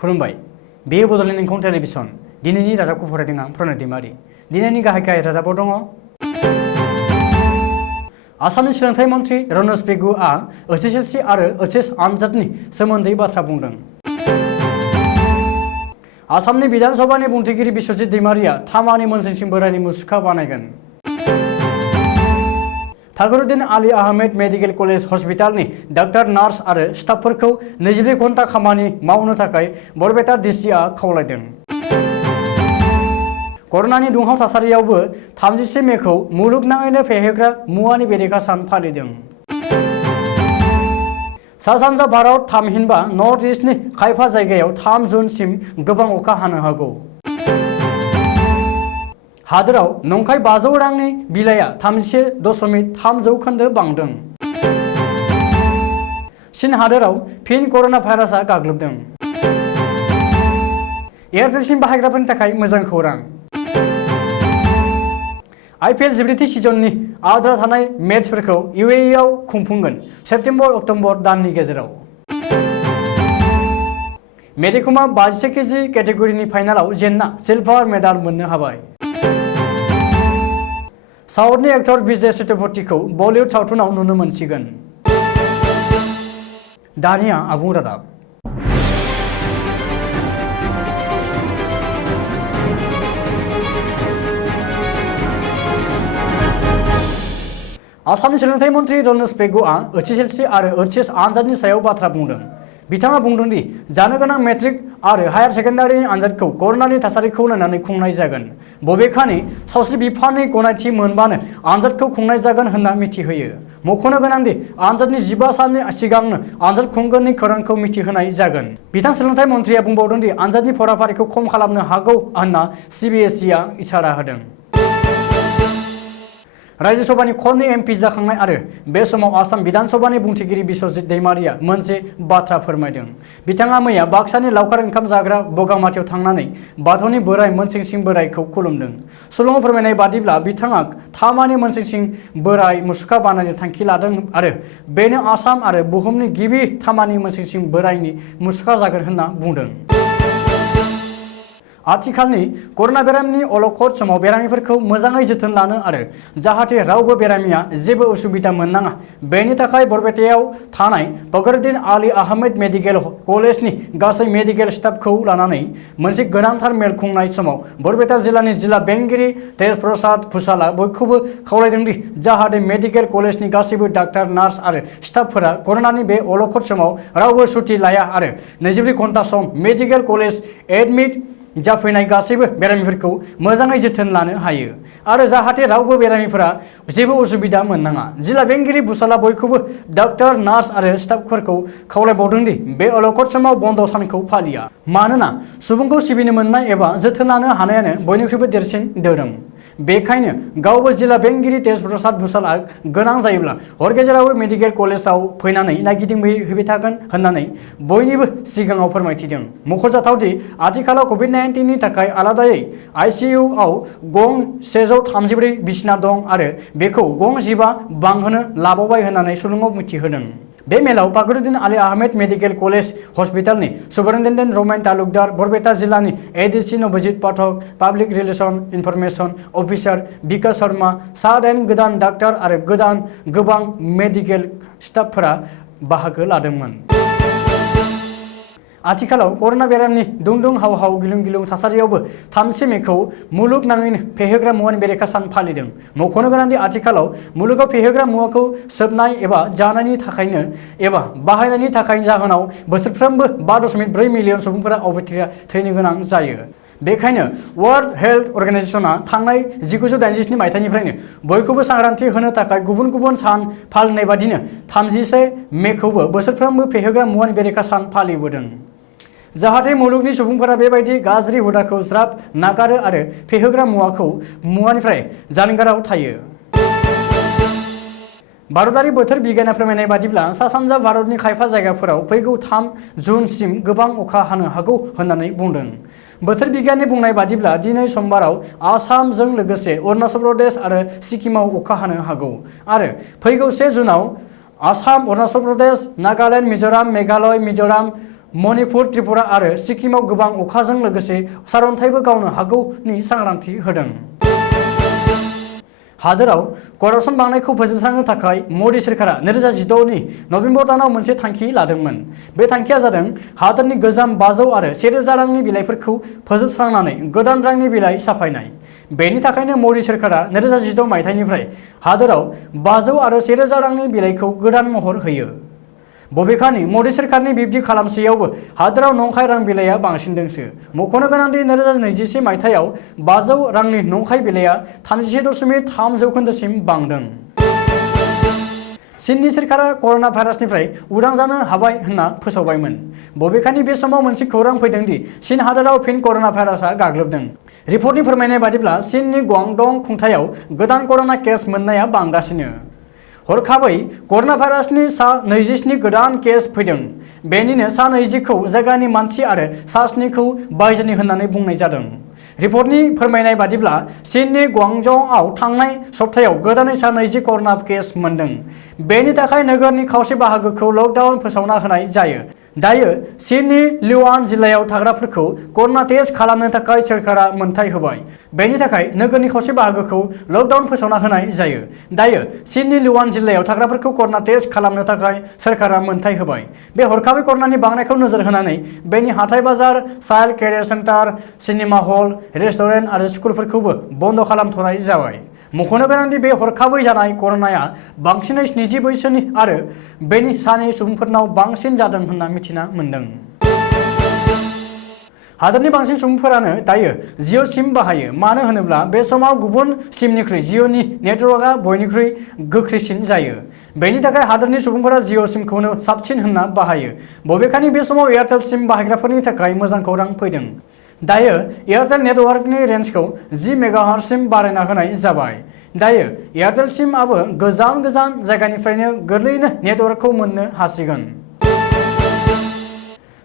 खुलुमबाय बेयो बड'लेण्ड इंखं टेलिभिजन दिनैनि रादाबखौ फरायदों आं प्रणय दैमारि दिनैनि गाहाय रादाबाव दङ आसामनि सोलोंथाइ मन्थ्रि रनज पेगुआ एसएसएलसि आरो एचएस आनजादनि सोमोन्दै बाथ्रा बुंदों आसामनि बिधान सभानि बुंथिगिरि बिश्वजित दैमारिया थामानि मोनसिंसिं बोराइनि मुसुखा बानायगोन फाखरुद्दिन आली आहमेद मेडिकेल कलेज हस्पिटालनि डाक्टर नार्स आरो स्टाफफोरखौ 24 घन्टा खामानि मावनो थाखाय बरपेटा डिसिआ खावलायदों कर'नानि दुंहाव थासारियावबो 31 मेखौ मुलुगनाङैनो फेहेरग्रा मुवानि बेरेखा सान फालिदों सा सानजा भारत थामहिनबा नर्थ इस्टनि खायफा जायगायाव 3 जुनसिम गोबां अखा हानो हागौ हादोराव नंखाय 500 रांनि बिलाइया 31.3 जौखोन्दो बांदों चीन हादोराव फिन कर'ना भाइरासआ गाग्लोबदों एयारटेल सिम बाहायग्राफोरनि थाखाय मोजां खौरां आईपीएल 17 सिजननि आद्रा थानाय मेचफोरखौ यूएईआव खुंफुंगोन सेप्तेम्बर अक्ट'बर दाननि गेजेराव मेरिकमआ 51 केजि केटेगरिनि फाइनालाव जेनना सिलभार मेडेल मोननो हाबाय साउथनि एक्टर विजय सेतुपतिखौ बलिउड सावथुनाव नुनो मोनसिगोन दानिया आबुं रादाब आसामनि सोलोंथाइ मन्थ्रि रनज पेगुआ एसएसएलसि आरो एचएस आनजादनि सायाव बाथ्रा बुंदों बिथाङा बुंदों दि जानो गोनां मेट्रिक आरो हायार सेकेन्डारिनि आनजादखौ कर'नानि थासारिखौ नायनानै खुंनाय जागोन बबेखानि सावस्रि बिफाननि गनायथि मोनबानो आनजादखौ खुंनाय जागोन होनना मिथिहोयो मख'नो गोनां दि आनजादनि 15 साननि सिगांनो आनजाद खुंगोननि खौरांखौ मिथिहोनाय जागोन बिथां सोलोंथाइ मन्थ्रिया बुंबावदों दि आनजादनि फराफारिखौ खम खालामनो हागौ होनना सीबीएसईआ इसारा होदों राज्य सभानि खननै एमपि जाखांनाय आरो बे समाव आसाम बिधान सभानि बुंथिगिरि बिश्वजित दैमारिया मोनसे बाथ्रा फोरमायदों बिथाङा मैया बाक्सानि लावखार ओंखाम जाग्रा बगामाथियाव थांनानै बाथौनि बोराइ मोनसिंसिं बोराइखौ खुलुमदों सुलुङाव फोरमायनाय बादिब्ला बिथाङा थामानि मोनसिंसिं बोराइ मुसुखा बानायनो थांखि लादों आरो बेनो आसाम आरो बुहुमनि गिबि थामानि मोनसिंसिं बोराइनि मुसुखा जागोन होनना बुंदों आथिखालनि कर'ना बेरामनि अलखद समाव बेरामिफोरखौ मोजाङै जोथोन लानो आरो जाहाथे रावबो बेरामिया जेबो उसुबिदा मोननाङा बेनि थाखाय बरपेटायाव थानाय फखरुद्दिन आली आहमेद मेडिकेल कलेजनि गासै मेडिकेल स्टाफखौ लानानै मोनसे गोनांथार मेल खुंनाय समाव बरपेटा जिल्लानि जिल्ला बेंगिरि तेजप्रसाद भुसालआ बयखौबो खावलायदों दि जाहाथे मेडिकेल कलेजनि गासैबो डाक्टार नार्स आरो स्टाफफोरा कर'नानि बे अलखद समाव रावबो सुथि लाया आरो 24 घन्टा सम मेडिकेल कलेज एडमिट जाफैनाय गासैबो बेरामिफोरखौ मोजाङै जोथोन लानो हायो आरो जाहाथे रावबो बेरामिफोरा जेबो उसुबिदा मोननाङा जिल्ला बेंगिरि भुसालआ बयखौबो डाक्टर नार्स आरो स्टाफफोरखौ खावलायबावदों दि बे अलखद समाव बन्द सानखौ फालिया मानोना सुबुंखौ सिबिनो मोननाय एबा जोथोन लानो हानायानो बयनिख्रुइबो देरसिन धोरोम बेखायनो गावबो जिल्ला बेंगिरि तेजप्रसाद भुसालआ गोनां जायोब्ला हर गेजेरावबो मेडिकेल कलेजाव फैनानै नायगिदिंहैबाय थागोन होननानै बयनिबो सिगाङाव फोरमायथिदों मख'जाथावदि आथिखालाव COVID-19 नि थाखाय आलादायै आईसीयूआव गं 134 बिसिना दं आरो बेखौ गं 15 बांहोनो लाबावबाय होननानै सुलुङाव मिथिहोदों बे मेलाव फाखरुद्दिन आली आहमेद मेडिकेल कलेज हस्पिटालनि सुपारिनटेन्डेन्ट रमेन तालुकदार बरपेटा जिल्लानि ADC Nabajit Pathak public relation information officer Bikash Sharma सा 8 गोदान डाक्टार आरो गोबां मेडिकेल स्टाफफोरा बाहागो लादोंमोन आथिखालाव कर'ना बेरामनि दुं हाव हाव गिलुं थासारियावबो 31 मेखौ मुलुगनाङैनो फेहेरग्रा मुवानि बेरेखा सान फालिदों मख'नो गोनांदि आथिखालाव मुलुगाव फेहेरग्रा मुवाखौ सोबनाय एबा जानायनि थाखायनो एबा बाहायनायनि थाखाय जाहोनाव बोसोरफ्रोमबो 5.4 मिलियन सुबुंफोरा अबथिरा थैनो गोनां जायो बेखायनो वर्ल्ड हेल्थ अर्गेनाइजेशनआ थांनाय 1987 मायथाइनिफ्रायनो बयखौबो सांग्रांथि होनो थाखाय गुबुन सान फालिनाय बादिनो 31 मेखौबो बोसोरफ्रोमबो फेहेरग्रा मुवानि बेरेखा सान फालिबोदों जाहाथे मुलुगनि सुबुंफोरा बेबायदि गाज्रि हुदाखौ ज्राब नागारो आरो फेहेरग्रा मुवानिफ्राय जानगाराव थायो भारतारि बोथोर बिगियाना फोरमायनाय बादिब्ला सा सानजा भारतनि खायफा जायगाफोराव फैगौ 3 जुनसिम गोबां अखा हानो हागौ होननानै बुंदों बोथोर बिगियाननि बुंनाय बादिब्ला दिनै समबाराव आसामजों लोगोसे अरुणाचल प्रदेश आरो सिक्किमाव अखा हानो हागौ आरो फैगौ 1 जुनाव आसाम अरुणाचल प्रदेश नागालैंड मिजोराम मेघालय मिजोराम मणिपुर, त्रिपुरा आरो सिक्किमाव गोबां अखाजों लोगोसे सारअन्थाइबो गावनो हागौनि सांग्रांथि होदों। हादोराव करापसन बांनायखौ फोजोबस्रांनो थाखाय मदि सोरखारा 2016 नि नभेम्बर दानाव मोनसे थांखि लादोंमोन। बे थांखिया जादों हादोरनि गोजाम 500 आरो 1000 रांनि बिलाइफोरखौ फोजोबस्रांनानै गोदान रांनि बिलाइ साफायनाय। बेनि थाखायनो मदि सोरखारा 2016 मायथाइनिफ्राय हादोराव 500 आरो 1000 रांनि बिलाइखौ गोदान महर होयो। बबेखानि मदि सोरखारनि बिब्दि खालामसेयावबो हादोराव नंखाय रां बिलाइया बांसिनदोंसो। मख'नो गोनांदि 2021 मायथाइयाव 500 रांनि नंखाय बिलाइया 37.3 जौखोन्दोसिम बांदों। चीननि सोरखारा कर'ना भाइरासनिफ्राय उदां जानो हाबाय होनना फोसावबायमोन। बबेखानि बे समाव मोनसे खौरां फैदों दि चीन हादोराव फिन कर'ना भाइरासआ गाग्लोबदों। रिपर्टनि फोरमायनाय बादिब्ला चीननि गुआंडं खुंथायाव गोदान कर'ना केस मोननाया बांगासिनो। हरखाबै कर'ना भाइरासनि सा 27 गोदान केस फैदों। बेनिनो सा 20 खौ जायगानि मानसि आरो सा 7 खौ बायजोनि होननानै बुंनाय जादों। रिपर्टनि फोरमायनाय बादिब्ला चीननि गुआंडंआव थांनाय सप्तायाव गोदानै सा 20 कर'ना केस मोनदों। बेनि थाखाय नोगोरनि खावसे बाहागोखौ लकडाउन फोसावना होनाय जायो। दायो चीननि लियुआन जिल्लायाव थाग्राफोरखौ कर'ना टेस्ट खालामनो थाखाय सोरखारा मोनथाय होबाय। बेनि थाखाय नोगोरनि खावसे बाहागोखौ लकडाउन फोसावना होनाय जायो। दायो चीननि लियुआन जिल्लायाव थाग्राफोरखौ कर'ना टेस्ट खालामनो थाखाय सोरखारा मोनथाय होबाय। बे हरखाबै कर'नानि बांनायखौ नोजोर होनानै बेनि हाथाइ बाजार, child care centre, cinema hall, restaurant आरो स्कुलफोरखौबो बन्द खालामथ'नाय जाबाय। मख'नो गोनांदि बे हरखाबै जानाय कर'नाया बांसिनै 70 बैसोनि आरो बेनि सानि सुबुंफोरनाव बांसिन जादों होनना मिथिना मोन्दों। हादोरनि बांसिन सुबुंफोरानो दायो जिअ' सिम बाहायो। मानो होनोब्ला बे समाव गुबुन सिमनिख्रुइ जिअ'नि नेटवर्कआ बयनिख्रुइ गोख्रैसिन जायो। बेनि थाखाय हादोरनि सुबुंफोरा जिअ' सिमखौनो साबसिन होनना बाहायो। बबेखानि बे समाव एयारटेल सिम बाहायग्राफोरनि थाखाय मोजां खौरां फैदों। दायो एयारटेल नेटवर्कनि रेन्जखौ 10 मेगाहार्ट्जसिम बारायना होनाय जाबाय। दायो एयारटेल सिमआबो गोजान गोजान जायगानिफ्रायनो गोरलैयैनो नेटवर्कखौ मोननो हासिगोन।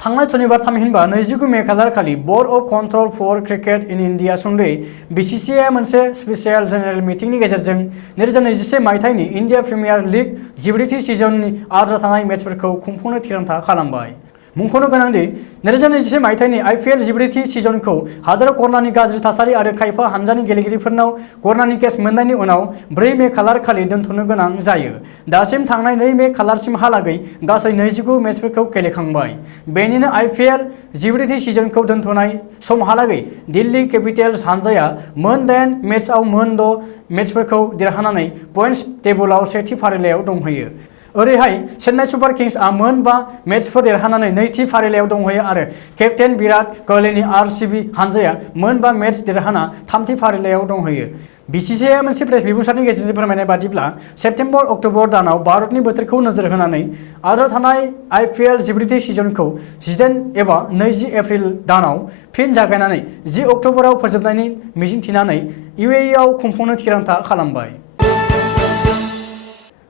थांनाय सनिबार थामहिनबा 29 मे खालारखालि board of control for cricket in India सुंद'यै BCCI मोनसे स्पेसियेल जेनेरेल मिटिंनि गेजेरजों 2021 मायथाइनि इन्डिया प्रिमियार लीग जिब्रैथि सिजननि आद्रा थानाय मेचफोरखौ खुंफुंनो थिरांथा खालामबाय। मुंख'नो गोनांदि 2021 मायथाइनि IPL जिब्रैथि सिजनखौ हादोराव कर'नानि गाज्रि थासारि आरो खायफा हानजानि गेलेगिरिफोरनाव कर'नानि केस मोननायनि उनाव 4 मे खालारखालि दोनथ'नो गोनां जायो। दासिम थांनाय 2 मे खालारसिमहालागै गासै 29 मेचफोरखौ गेलेखांबाय। बेनिनो IPL जिब्रैथि सिजनखौ दोनथ'नाय समहालागै दिल्ली कैपिटल्स हानजाया मोन 8 मेचआव मोन 6 मेचफोरखौ देरहानानै पइन्ट्स टेबुलआव सेथि फारिलाइयाव दंहैयो। ओरैहाय चेन्नाइ सुपार किंग्सआ मोन 5 मेचफोर देरहानानै नैथि फारिलाइयाव दंहैयो आरो केप्टेन विराट कोहलीनि RCB हानजाया मोन 5 मेच देरहाना थामथि फारिलाइयाव दंहैयो। BCCI मोनसे प्रेस बिबुंसारनि गेजेरजों फोरमायनाय बादिब्ला सेप्तेम्बर-अक्ट'बर दानाव भारतनि बोथोरखौ नोजोर होनानै आद्रा थानाय IPL जिब्रैथि सिजनखौ 18 एबा 20 एप्रिल दानाव फिन जागायनानै 10 अक्ट'बराव फोजोबनायनि मिजिंथिनानै UAEआव खुंफुंनो थिरांथा खालामबाय।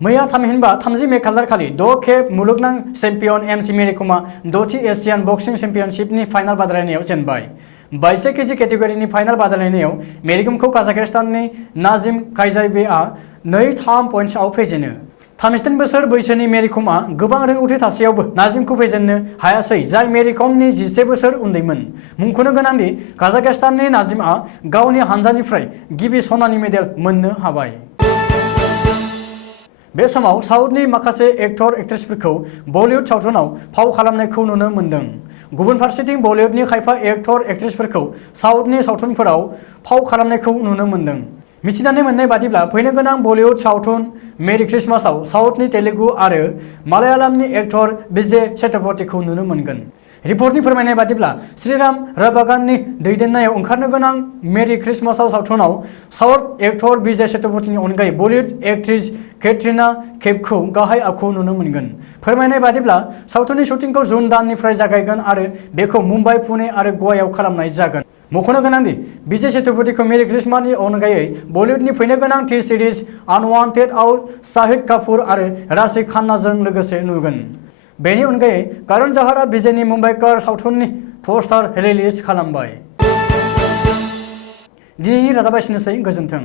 मैया थामहिनबा 30 मे खालारखालि 6 खेब मुलुगनां चेम्पियन MC मेरि कमआ 6थि एशियान बक्सिं चेम्पियनशिपनि फाइनाल बादायलायनायाव जेनबाय। 22 केजि केटेगरिनि फाइनाल बादायलायनायाव मेरि कमखौ काजाखस्ताननि नाजिम काइजायभेआ 2-3 पइन्ट्सआव फेजेनो। 37 बोसोर बैसोनि मेरि कमआ गोबां रोंगौथि थासेयावबो नाजिमखौ फेजेननो हायासै, जाय मेरि कमनि 11 बोसोर उन्दैमोन। मुंख'नो गोनांदि काजाखस्ताननि नाजिमआ गावनि हानजानिफ्राय गिबि सनानि मेडेल मोननो हाबाय। बे समाव साउथनि माखासे एक्टर एक्ट्रेसफोरखौ बलिउड सावथुनाव फाव खालामनायखौ नुनो मोन्दों। गुबुन फारसेथिं बलिउडनि खायफा एक्टर एक्ट्रेसफोरखौ साउथनि सावथुनफोराव फाव खालामनायखौ नुनो मोन्दों। मिथिनानै मोननाय बादिब्ला फैनो गोनां बलिउड सावथुन मेरि क्रिसमासआव साउथनि तेलुगु आरो मालायालामनि एक्टर विजय सेतुपतिखौ नुनो मोनगोन। रिपर्टनि फोरमायनाय बादिब्ला श्रीराम राभागाननि दैदेननायाव ओंखारनो गोनां मेरि क्रिसमासआव सावथुनाव साउथ एक्टर विजय सेतुपतिनि अनगायै बलिउड एक्ट्रेस कैटरिना कैफखौ गाहाय आखुआव नुनो मोनगोन। फोरमायनाय बादिब्ला सावथुननि शुटिंखौ जुन दाननिफ्राय जागायगोन आरो बेखौ मुम्बाइ, पुणे आरो गवायाव खालामनाय जागोन। मख'नो गोनांदि विजय सेतुपतिखौ मेरि क्रिसमासनि अनगायै बलिउडनि फैनो गोनां टि सिरिज आनवान्टेडआव शाहिद कापुर आरो राशि खान्नाजों लोगोसे नुगोन। बेनि अनगायै करण जहारआ विजयनि मुम्बाइकार सावथुननि पस्टार रिलिज खालामबाय। दिनैनि रादाबा एसेनोसै, गोजोन्थों।